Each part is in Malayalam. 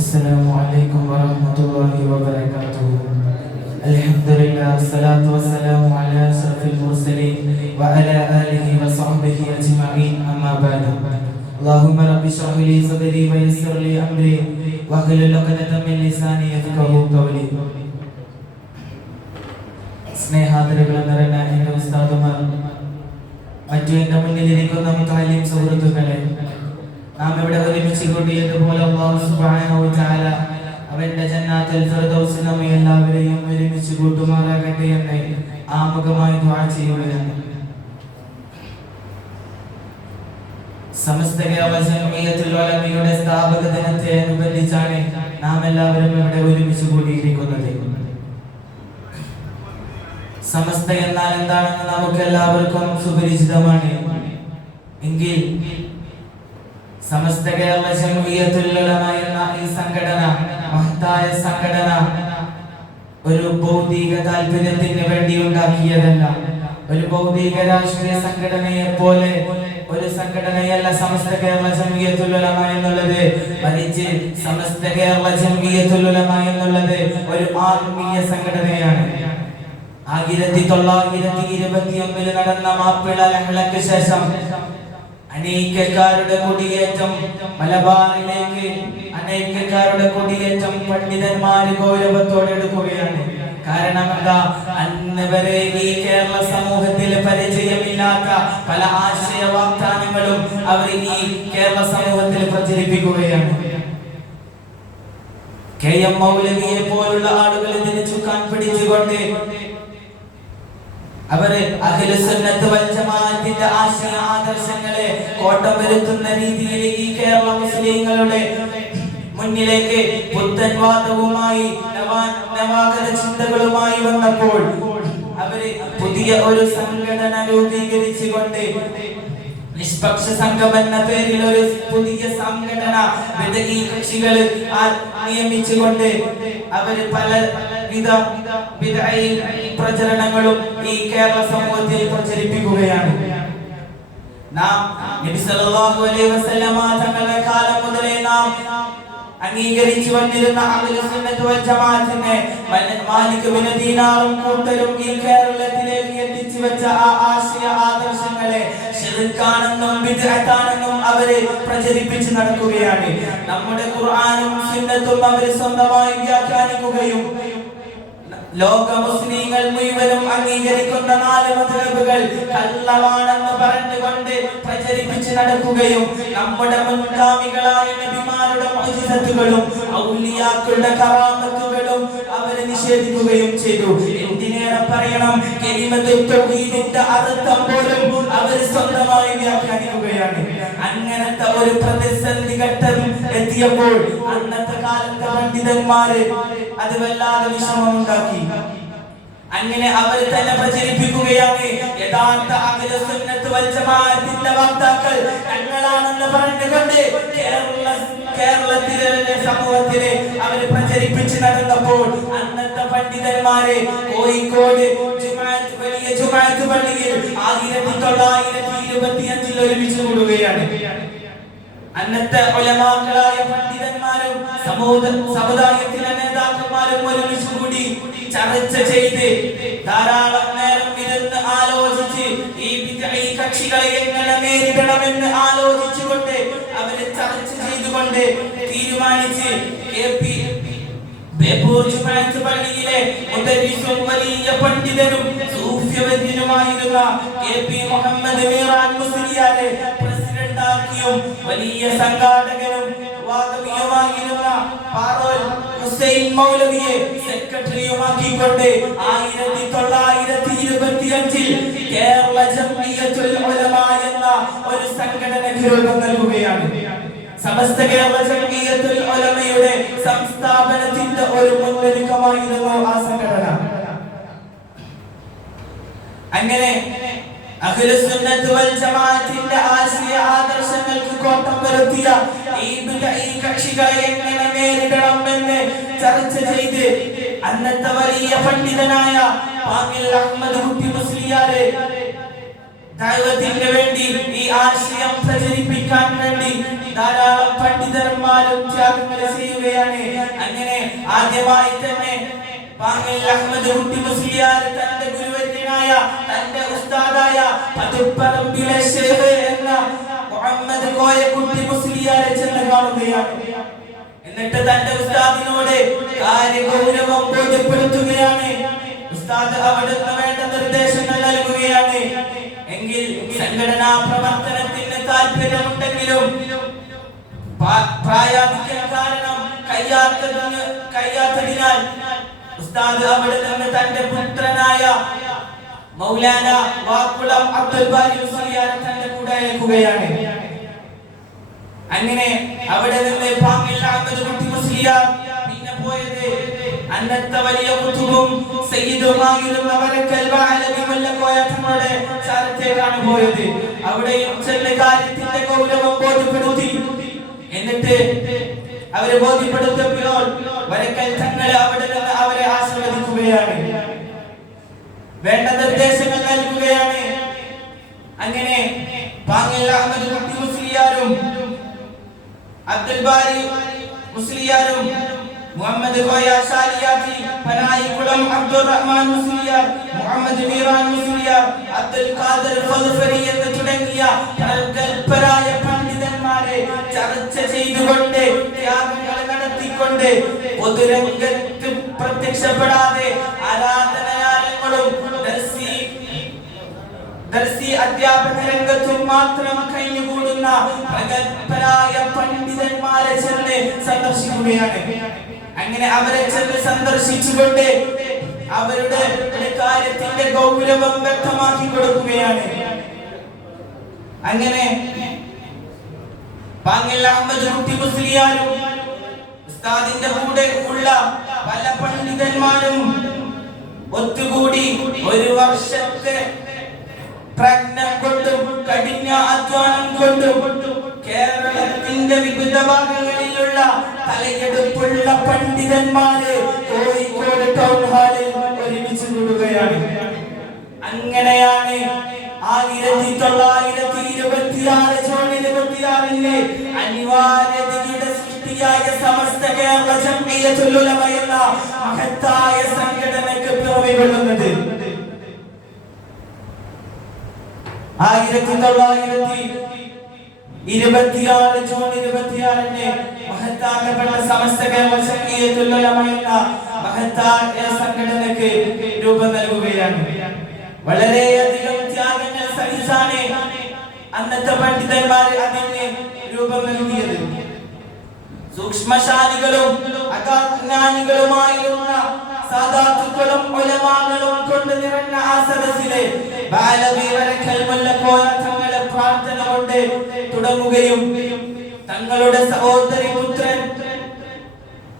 السلام عليكم ورحمة الله وبركاته. الحمد لله والصلاة والسلام على أشرف المرسلين وعلى آله وصحبه أجمعين أما بعد. اللهم رب اشرح لي صدري ويسر لي أمري واحلل عقدة من لساني يفقهوا قولي. സ്നേഹാദരങ്ങൾ നിറഞ്ഞ എൻ്റെ ഉസ്താദുമാർ, മറ്റു എൻ്റെ മുന്നിലിരിക്കുന്ന മുതഅല്ലിം സുഹൃത്തുക്കളെ, നാം ഇവിടെ ഒരുമിച്ച് കൂടിയതുപോലെ അല്ലാഹു സുബ്ഹാനഹു വ തആല അവന്റെ ജന്നാത്തുൽ ഫിർദൗസ് നമ്മെ എല്ലാവരെയും ഒരുമിച്ച് കൂട്ടുമാറാകട്ടെ എന്ന് ആമുഖമായി ദുആ ചെയ്യുകയാണ്. സമസ്ത കേരള ജംഇയ്യത്തുൽ ഉലമയുടെ സ്ഥാപക ദിനത്തെ അനുബന്ധിച്ചാണ് നാം എല്ലാവരും ഇവിടെ ഒരുമിച്ച് കൂടിയിരിക്കുന്നത്. സമസ്ത എന്നാൽ എന്താണെന്ന് നമുക്ക് എല്ലാവർക്കും സുപരിചിതമാണ്. എങ്കിൽ സമസ്ത കേരള ജംഇയ്യത്തുൽ ഉലമ എന്ന ഈ സംഘടന, മഹത്തായ സംഘടന, ഒരു ഭൗതിക താല്പര്യത്തിന് വേണ്ടി ഉണ്ടാക്കിയതല്ല. ഒരു ഭൗതിക രാഷ്ട്രീയ സംഘടനയെ പോലെ ഒരു സംഘടനയല്ല സമസ്ത കേരള ജംഇയ്യത്തുൽ ഉലമ എന്നുള്ളത്. മറിച്ച് സമസ്ത കേരള ജംഇയ്യത്തുൽ ഉലമ എന്നുള്ളത് ഒരു ആത്മീയ സംഘടനയാണ്. 1921 നടന്ന മാപ്പിള ലഹളയ്ക്ക് ശേഷം അനേകക്കാരുടെ കുടിയേറ്റം മലബാറിലേക്ക്, അനേകക്കാരുടെ കുടിയേറ്റം പണ്ഡിതന്മാര് ഗൗരവത്തോടെ എടുക്കുകയാണ്. കാരണം എന്താ? അന്ന് വരെ ഈ കേരള സമൂഹത്തിൽ പരിചയമില്ലാത്ത പല ആശയ വാഗ്ദാനങ്ങളും അവർ ഈ കേരള സമൂഹത്തിൽ പ്രചരിപ്പിക്കുകയാണ്. KM മൗലവിയെ പോലുള്ള ആളുകൾ ഇതിന് ചുക്കാൻ പിടിച്ചുകൊണ്ട് അവര് അഖിലുസുന്നത്ത് വൽ ജമാഅത്തിന്റെ ആശയ ആദർശങ്ങളെ കോട്ടം വരുത്തുന്ന രീതിയിൽ ഈ കേരള മുസ്ലിങ്ങളുടെ മുന്നിലേക്ക് പുത്തൻവാദവുമായി നവാഗത ചിന്തകളുമായി വന്നപ്പോൾ അവര് പുതിയ ഒരു സംഘടന രൂപീകരിച്ചുകൊണ്ട് നിഷ്പക്ഷ സംഘം എന്ന പേരിൽ ഒരു പുതിയ സംഘടന വിദഗ്ധ കക്ഷികൾ നിയമിച്ചുകൊണ്ട് അവര് പലവിധ പ്രചരണങ്ങളും ഈ കേരള സമൂഹത്തിൽ പ്രചരിപ്പിക്കുകയാണ്. നാം നബി സല്ലല്ലാഹു അലൈഹി വസല്ലമ തങ്ങളുടെ കാലം മുതലേ നാം അംഗീകരിച്ചു വന്നിരുന്ന അഹ്ലുസുന്നത്ത് വൽ ജമാഅത്തിനെ മാലിക് ബിൻ ദീനാറും കൂട്ടരും ഈ കേരളത്തിലേക്ക് എത്തിച്ചു വെച്ച ആ ആശയ ആദർശങ്ങളെ ശിർക്കാണെന്നും ബിദ്അത്താണെന്നും അവരെ പ്രചരിപ്പിച്ച് നടക്കുകയാണ്. നമ്മുടെ ഖുർആനും സുന്നത്തും അവർ സ്വന്തമായി വ്യാഖ്യാനിക്കുകയും ലോക മുസ്ലിങ്ങൾ മുഴുവനും അംഗീകരിക്കുന്ന 4 മദ്ഹബുകൾ കള്ളമാണെന്ന് പറഞ്ഞുകൊണ്ട് പ്രചരിപ്പിച്ച് നടക്കുകയും നമ്മുടെ മുൻഗാമികളായ നബിമാരുടെ മുഅ്ജിസത്തുകളും ഔലിയാക്കളുടെ കറാമത്തുകളും അവരെ നിഷേധിക്കുകയും ചെയ്തു. എന്തിനേറെ പറയണം, കലിമത്തുൽ തൗഹീദിന്റെ അർത്ഥം പോലും അവർ സ്വന്തമായി വ്യാഖ്യാനിക്കുകയാണ്. അങ്ങനത്തെ ഒരു പ്രതിസന്ധി ഘട്ടം എത്തിയപ്പോൾ അന്നത്തെ കാലത്തെ പണ്ഡിതന്മാര് അത് വല്ലാതെ വിഷമമുണ്ടാക്കി. അങ്ങനെ അവർ തന്നെ പ്രചരിപ്പിക്കുകയാണ്, യഥാർത്ഥ അഹ്ലുസുന്നത്ത് വൽ ജമാഅത്തിന്റെ വക്താക്കൾ ഞങ്ങളാണെന്ന് പറഞ്ഞുകൊണ്ട് കേരളത്തിലെ സമൂഹത്തിലെ അവർ പ്രചരിപ്പിച്ച് നടന്നപ്പോൾ അന്നത്തെ പണ്ഡിതന്മാരെ കോഴിക്കോട് വലിയ ജുമാഅത്ത് പള്ളിയിൽ 1925 ഒരുമിച്ച് കൂടുകയാണ്. അന്നത്തെ ഉലമാക്കളായ പണ്ഡിതന്മാരും സമുദായത്തിലെ നേതാക്കന്മാരും ഒരുമിച്ച് കൂടി ചർച്ച ചെയ്ത് ധാരാളം നേരം ഇരുന്ന് ആലോചിച്ച് ഈ കക്ഷികളെ എങ്ങനെ നേരിടണമെന്ന് ആലോചിച്ചുകൊണ്ട് അവര് ചർച്ച ചെയ്തുകൊണ്ട് തീരുമാനിച്ച് ബേപ്പൂർ ജുമാഅത്ത് പള്ളിയിലെ മുദരിസും വലിയ പണ്ഡിതനും സൂഫിവര്യനുമായിരുന്ന KP മുഹമ്മദ് മീറാൻ മുസ്ലിയാരെ പ്രസിഡന്റാക്കിയും വലിയ സംഘാടകനും വാദവിയുമായിരുന്ന പാറോൽ ഹുസൈൻ മൗലവിയെ സെക്രട്ടറിയുമാക്കിക്കൊണ്ട് 1925 കേരള ജംഇയ്യത്തുൽ ഉലമ എന്ന ഒരു സംഘടനയ്ക്ക് രൂപം നൽകുകയാണ്. സമസ്ത കേരള ജംഇയ്യത്തുൽ ഉലമയുടെ സംസ്ഥാപനത്തിന്റെ ഒരു മുന്നൊരുക്കമായിരുന്നു ആ സംഘടന. അങ്ങനെ അഹ്ലുസുന്നത്ത് വൽ ജമാഅത്തിന്റെ ആശയ ആദർശങ്ങൾക്ക് കോട്ടം വരുത്തിയ ഈ കക്ഷികളെ എങ്ങനെ നേരിടണമെന്ന് ചർച്ച ചെയ്ത് അന്നത്തെ വലിയ പണ്ഡിതനായ പാങ്ങിൽ അഹ്മദ് കുട്ടി മുസ്ലിയാരെ ദൈവത്തിന് വേണ്ടി ഈ ആശയം പ്രചരിപ്പിക്കാൻ വേണ്ടി ധാരാളം പണ്ഡിതന്മാരും ത്യാഗങ്ങൾ ചെയ്യുകയാണ്. അങ്ങനെ ആദ്യമായി തന്നെ പാങ്ങൽ അഹമ്മദ് കുട്ടി മുസ്ലിയാർ തന്റെ ഗുരുവര്യനായ തന്റെ ഉസ്താദായ പതുപ്പറമ്പിലെ ശൈഖ് എന്ന മുഹമ്മദ് കോയക്കുട്ടി മുസ്ലിയാരെ ചെന്ന് കാണുകയാണ്. എന്നിട്ട് തന്റെ ഉസ്താദിനോട് കാര്യഗൗരവം ബോധ്യപ്പെടുത്തുകയാണ്. ഉസ്താദ് അവിടുന്ന് വേണ്ട നിർദ്ദേശങ്ങൾ നൽകുകയാണ്. എങ്കിൽ സംഘടനാ പ്രവർത്തനത്തിന് താല്പര്യമുണ്ടെങ്കിലും പ്രായാധിക്യം കാരണം കഴിയാത്തതിനാൽ ഉസ്താദ് അവിടെ നിന്ന് തന്റെ പുത്രനായ മൗലാന വാക്കുളം അബ്ദുൽ ബാരി മുസ്ലിയാരെ തന്റെ കൂടെ അയക്കുകയാണ്. അങ്ങനെ അവിടെ നിന്ന് പാങ്ങിൽ അഹമ്മദ് കുട്ടി മുസ്ലിയാർ പിന്നെ പോയത് അന്നത്തെ വലിയ കുത്തുബും സയ്യിദുമായിരുന്നവരെ കൽബഅലവി മുല്ലക്കോയ തങ്ങളുടെ ചാരത്തേക്കാണ് പോയത്. അവിടെയും ചെന്ന കാര്യത്തിന്റെ ഗൗരവം ബോധ്യപ്പെടുത്തി. എന്നിട്ട് അവരെ ബോധ്യപ്പെടുത്തിയപ്പോൾ വരക്കൽ തങ്ങളെ അവിടെ നിന്ന് അവരെ ആശീർവദിക്കുകയാണ്, വേണ്ട നിർദ്ദേശങ്ങൾ നൽകുകയാണ്. അങ്ങനെ പാങ്ങിൽ അഹമ്മദ് കുട്ടി മുസ്ലിയാരും അബ്ദുൽ ബാരി മുസ്ലിയാരും മുഹമ്മദ് കോയ ഷാലിയാത്തി പനായിക്കുളം അബ്ദുൾ റഹ്മാൻ മുസ്ലിയാർ, മുഹമ്മദ് മീറാൻ മുസ്ലിയാർ, അബ്ദുൽ ഖാദർ ഫൽഫരി എന്ന് തുടങ്ങിയ പ്രഗൽഭരായ പണ്ഡിതന്മാരെ ചർച്ച ചെയ്തുകൊണ്ട് ത്യാഗങ്ങൾ നടത്തിക്കൊണ്ട് പൊതുരംഗത്ത് പ്രത്യക്ഷപ്പെടാതെ ആരാധനാലയങ്ങളും ദർസി അധ്യാപന രംഗത്തും മാത്രം കഴിഞ്ഞുകൂടുന്ന പ്രഗൽഭരായ പണ്ഡിതന്മാരെ ചെന്ന് സന്ദർശിക്കുകയാണ്. അങ്ങനെ അവരെ ചെന്ന് സന്ദർശിച്ചുകൊണ്ട് അവരുടെ കാര്യത്തിന്റെ ഗൗരവം വ്യക്തമാക്കി കൊടുക്കുകയാണ്. അങ്ങനെ പാങ്ങിൽ അഹമ്മദ് കുട്ടി മുസ്ലിയാരും ഉസ്താദിന്റെ കൂടെ ഉള്ള പല പണ്ഡിതന്മാരും ഒത്തുകൂടി ഒരു വർഷത്തെ പ്രജ്ഞ കൊണ്ടും കഠിന അധ്വാനം കൊണ്ടും കേരളത്തിന്റെ വിവിധ ഭാഗങ്ങളിലുള്ള തലയെടുപ്പുള്ള പണ്ഡിതന്മാര് കോഴിക്കോട് ടൗൺ ഹാളിൽ ഒരുമിച്ച് കൂടുകയാണ്. അങ്ങനെയാണ് 1926 ജൂൺ 26 അനിവാര്യതയുടെ സൃഷ്ടിയായ സമസ്ത കേരള ജംഇയ്യത്തുൽ ഉലമ എന്ന മഹത്തായ സംഘടനയ്ക്ക് പിറവി കൊള്ളുന്നത്. 1926 ജൂൺ 26 മഹത്താക്കപ്പെട്ട സമസ്ത കേരള ജംഇയ്യത്തുൽ ഉലമ എന്ന മഹത്തായ സംഘടനയ്ക്ക് രൂപം നൽകുകയാണ്. വളരെയധികം ത്യാഗങ്ങൾ സഹിച്ചാണ് അന്നത്തെ പണ്ഡിതന്മാർ അതിന് രൂപം നൽകിയത്. സൂക്ഷ്മശാലികളും അജ്ഞാനികളുമായിരുന്ന സാദാത്തുക്കളും ഉലമാകളും കൊണ്ട് നിറഞ്ഞ ആ സദസ്സിലെ ബാലവീവരക്കൽ മുല്ലക്കോയ തങ്ങളെ പ്രാർത്ഥന കൊണ്ട് തുടങ്ങുകയും തങ്ങളുടെ സഹോദരി പുത്രൻ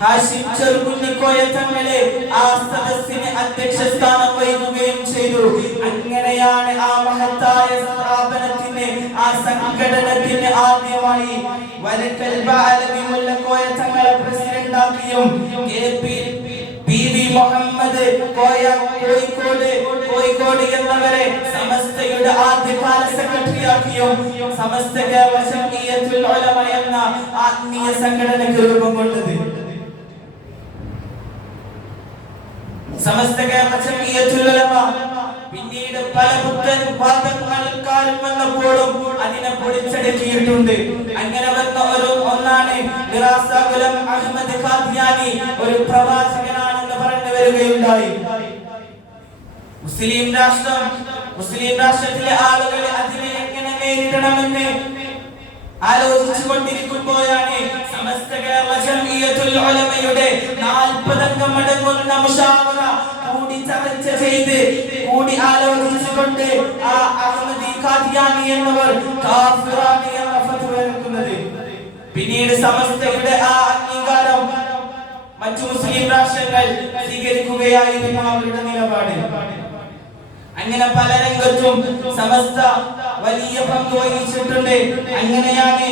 ഹാഷിം ചെറുകുന്നിക്കോയ തങ്ങളെ ആ സദസ്സിന് അധ്യക്ഷ സ്ഥാനം വഹിക്കുകയും ചെയ്തു. അങ്ങനെയാണ് ആ മഹത്തായ സ്ഥാപനത്തിന്, ആ സംഘടനത്തിന് ആദ്യമായി വരക്കൽ ബാലവി മുല്ലക്കോയ തങ്ങളെ പ്രസിഡന്റാക്കിയും പി.വി. മുഹമ്മദ് കോയ കോഴിക്കോട് എന്നവരെ സമസ്തയുടെ ആദ്യകാല സെക്രട്ടറിയാക്കിയും സമസ്ത കേരള ജംഇയ്യത്തുൽ ഉലമ എന്ന ആത്മീയ സംഘടനയ്ക്ക് രൂപം കൊണ്ടത്. സമസ്ത കേരള ജംഇയ്യത്തുൽ ഉലമ പിന്നീട് പല പുത്തൻ വാദങ്ങൾക്കാരും വന്നപ്പോഴും അതിനെ പൊളിച്ചടക്കിയിട്ടുണ്ട്. അങ്ങനെ വന്ന ഒന്നാണ് മിറാസ ഗുലാം അഹമ്മദ് ഖാദിയാനി ഒരു പ്രവാചകനാണെന്ന് പറഞ്ഞു വരികയുണ്ടായി. മുസ്ലിം രാഷ്ട്രത്തിലെ ആളുകൾ അതിനെ എങ്ങനെ നേരിടണമെന്ന് ആലോചിച്ചു കൊണ്ടിരിക്കുമ്പോഴാണ് സമസ്ത കേരള ജംഇയ്യത്തുൽ ഉലമയുടെ 40 അംഗമടങ്ങുന്ന മുശാവറ കൂടി ചർച്ച ചെയ്ത് കൂടി ആലോചിച്ചുകൊണ്ട് ആ അഹമ്മദി ഖാദിയാനി എന്നവർ കാഫിറാണ് എന്ന ഫത്വ ഇറക്കുന്നത്. പിന്നീട് സമസ്തയുടെ ആ അംഗീകാരം മറ്റു മുസ്ലിം രാഷ്ട്രങ്ങൾ സ്വീകരിക്കുകയായിരുന്നു അവരുടെ നിലപാട്. അങ്ങനെ പല രംഗത്തും സമസ്ത വലിയ പങ്ക് വഹിച്ചിട്ടുണ്ട്. അങ്ങനെയാണ്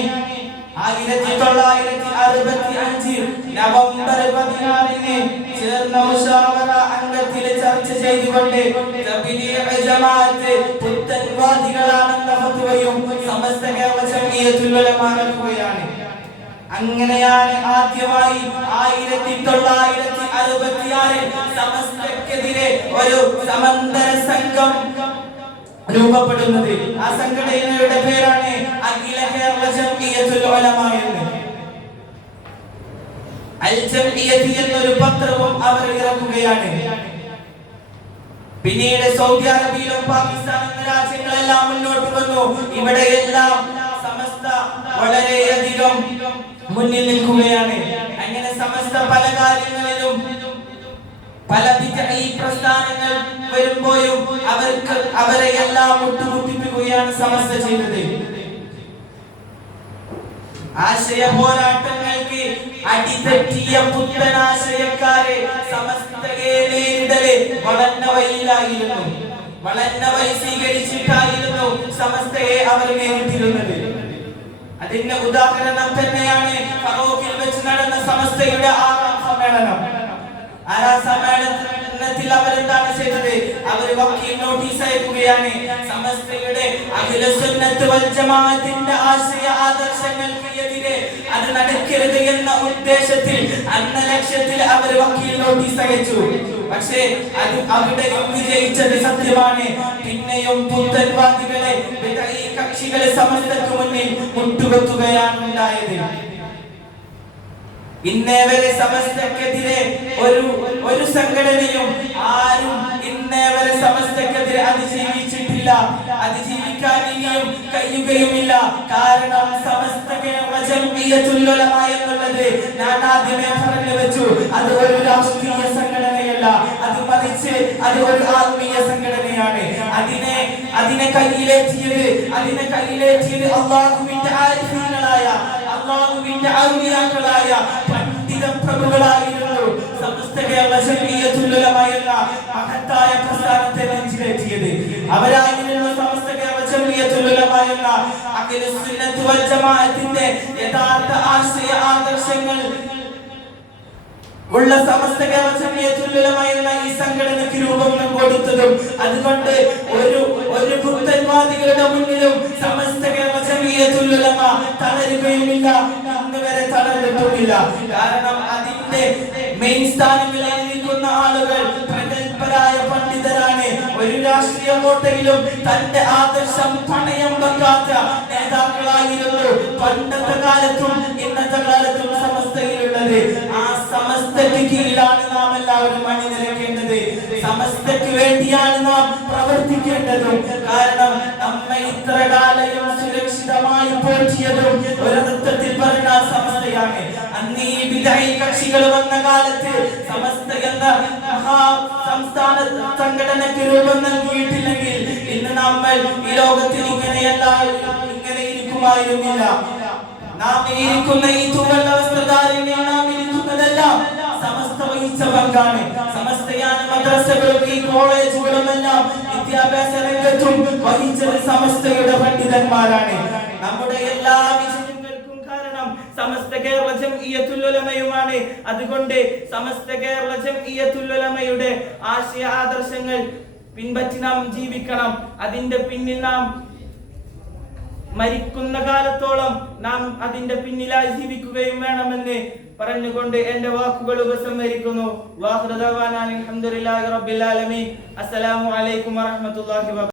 1965 നവംബർ 16 ചേർന്ന മുശാവറ അംഗത്തിലെ ചർച്ച ചെയ്തുകൊണ്ട് തബ്ലീഗ് ജമാഅത്ത് പുത്തൻവാദികളാണെന്ന ഫത്വയും സമസ്ത കേരള ജംഇയ്യത്തുൽ ഉലമ നൽകുകയാണ്. അങ്ങനെയാണ് ആദ്യമായി 1966 സമസ്തക്കെതിരെ ഒരു സമാന്തര സംഘം രൂപപ്പെടുന്നത്. ആ സംഘടനയുടെ പേരാണ് അഖില കേരള ജംഇയ്യത്തുൽ ഉലമ എന്ന്. അൽ ജംഇയ്യത്ത് എന്നൊരു പത്രവും അവർ ഇറക്കുകയാണ്. പിന്നീട് സൗദി അറേബ്യയിലും പാകിസ്ഥാൻ എന്ന രാജ്യങ്ങളെല്ലാം മുന്നോട്ട് വന്നു. ഇവിടെയെല്ലാം സമസ്ത വളരെയധികം മുന്നിൽ നിൽക്കുകയാണ്. അങ്ങനെ സമസ്ത പല കാര്യങ്ങളിലും പല ബിദ്അഈ പ്രസ്ഥാനങ്ങൾ വരുമ്പോഴും അവരെ എല്ലാം മുട്ടുമുട്ടിപ്പിക്കുകയാണ് സമസ്ത ചെയ്തത്. ആശയ പോരാട്ടങ്ങൾക്ക് അടിതെറ്റിയ പുത്തനാശയക്കാരെ സമസ്തയെ നേരിടല് വളർന്ന വഴിയിലായിരുന്നു. വളർന്ന വഴി സ്വീകരിച്ചിട്ടായിരുന്നു സമസ്തയെ അവർ നേരിട്ടിരുന്നത്. അതിന്റെ ഉദാഹരണം തന്നെയാണ് ഫറൂഖിൽ വെച്ച് നടന്ന സമസ്തയുടെ 6ാം സമ്മേളനം. 6ാം സമ്മേളനത്തിൽ അവരെന്താണ് ചെയ്തത്? അവർ വക്കീൽ നോട്ടീസ് അയക്കുകയാണ്. സമസ്തയുടെ അഖില സുന്നത്ത് വൽ ജമാഅത്തിന്റെ ആശയ ആദർശങ്ങൾക്ക് എതിരെ അത് നടക്കരുത് എന്ന ഉദ്ദേശത്തിൽ അന്ന ലക്ഷ്യത്തിൽ അവർ വക്കീൽ നോട്ടീസ് അയച്ചു. പക്ഷേ അത് അവിടെയും വിജയിച്ചത് സത്യമാണ്. പിന്നെയും പുത്തൻവാദികളെ ബിദ്അഈ കക്ഷികളെ സമസ്തക്ക് മുന്നിൽ മുട്ടുകുത്തുകയാണ് ഉണ്ടായത്. ഇന്നേ വരെ സമസ്തക്കെതിരെ ഒരു സംഘടനയും ആരും ഇന്നേ വരെ സമസ്തക്കെതിരെ അതിജീവിച്ചിട്ടില്ല. അതിജീവിക്കാൻ ഇനിയും കഴിയുകയുമില്ല. കാരണം സമസ്ത കേരള ജംഇയ്യത്തുൽ ഉലമ എന്നുള്ളത് ഞാൻ ആദ്യമേ പറഞ്ഞു വെച്ചു, അത് ഒരു രാഷ്ട്രീയ സംഘടനയല്ല. അത് മറിച്ച് അത് ഒരു ആത്മീയ സംഘടനയാണ്. അതിനെ കയ്യിലേറ്റിയത് അല്ലാഹുവിന്റെ ആരിഫീങ്ങളായ അല്ലാഹുവിന്റെ ഔലിയാക്കളായ പണ്ഡിത പ്രഭുക്കളായിരുന്നു. സമസ്ത കേരള ജംഇയ്യത്തുൽ ഉലമ എന്ന മഹത്തായ പ്രസ്ഥാനത്തെ നെഞ്ചിലേറ്റിയത് അവരായിരുന്നു. സമസ്ത കേരള ജംഇയ്യത്തുൽ ഉലമ എന്ന അഖില സുന്നത്ത് വൽ ജമാഅത്തിന്റെ യഥാർത്ഥ ആശയ ആദർശങ്ങൾ ഉള്ള സമസ്ത കേരള ജംഇയ്യത്തുൽ ഉലമ എന്ന ഈ സംഘടനയ്ക്ക് രൂപം കൊടുത്തതും. അതുകൊണ്ട് ഒരു പുത്തൻവാദികളുടെ മുന്നിലും സമസ്ത കേരള ജംഇയ്യത്തുൽ ഉലമ തളരുകയുമില്ല, ഇന്ന് വരെ തളർന്നിട്ടുമില്ല. കാരണം അതിന്റെ മെയിൻ സ്ഥാനങ്ങളിൽ ഇരിക്കുന്ന ആളുകൾ പ്രഗത്ഭരായ പണ്ഡിതരാണ്. ഒരു രാഷ്ട്രീയ കോട്ടയിലും തന്റെ ആദർശം പണയം വെക്കാത്ത നേതാക്കളായിരുന്നു പണ്ടത്തെ കാലത്തും ഇന്നത്തെ കാലത്തും സമസ്തയിലുള്ളത്. ആ സമസ്തയ്ക്ക് കീഴിലാണ് നാം എല്ലാവരും അണിനിരക്കേണ്ടത്. സമസ്തയ്ക്ക് വേണ്ടിയാണ് നാം പ്രവർത്തിക്കേണ്ടതും. കാരണം നമ്മെ ഇത്ര കാലം സുരക്ഷിതമായി പോറ്റിയതും ഒരർത്ഥത്തിൽ പറഞ്ഞാൽ സമസ്തയാണ്. അന്ന് ഈ ബിദ്അഈ കക്ഷികൾ വന്ന കാലത്ത് സമസ്ത എന്ന മഹാ സംസ്ഥാന സംഘടനയ്ക്ക് രൂപം നൽകിയിട്ടില്ലെങ്കിൽ ഇന്ന് നമ്മൾ ഈ ലോകത്തിൽ ഇങ്ങനെ ഇരിക്കുമായിരുന്നില്ല. നാം ഇരിക്കുന്ന ഈ തുവൽ വസ്ത്രധാരികൾ നാം ഇരിക്കുന്നതെല്ലാം സമസ്ത വഹിച്ച പങ്കാണ്. സമസ്തയാണ് മദ്രസകളും ഈ കോളേജുകളുമെല്ലാം വിദ്യാഭ്യാസ രംഗത്തും വഹിച്ചത് സമസ്തയുടെ പണ്ഡിതന്മാരാണ്. നമ്മുടെ എല്ലാ വിജയങ്ങൾക്കും കാരണം സമസ്ത കേരള ജംഇയ്യത്തുൽ ഉലമയുമാണ്. അതുകൊണ്ട് സമസ്ത കേരള ജംഇയ്യത്തുൽ ഉലമയുടെ ആശയ ആദർശങ്ങൾ പിൻപറ്റി നാം ജീവിക്കണം. അതിന്റെ പിന്നിൽ നാം മരിക്കുന്ന കാലത്തോളം നാം അതിന്റെ പിന്നിലായി ജീവിക്കുകയും വേണമെന്ന് പറഞ്ഞുകൊണ്ട് എന്റെ വാക്കുകൾ ഉപസംഹരിക്കുന്നു. വാഖിറു ദഅവാനാ അൽഹംദുലില്ലാഹി റബ്ബിൽ ആലമീൻ. അസ്സലാമു അലൈക്കും വറഹ്മത്തുള്ളാഹി വബറകാതുഹു.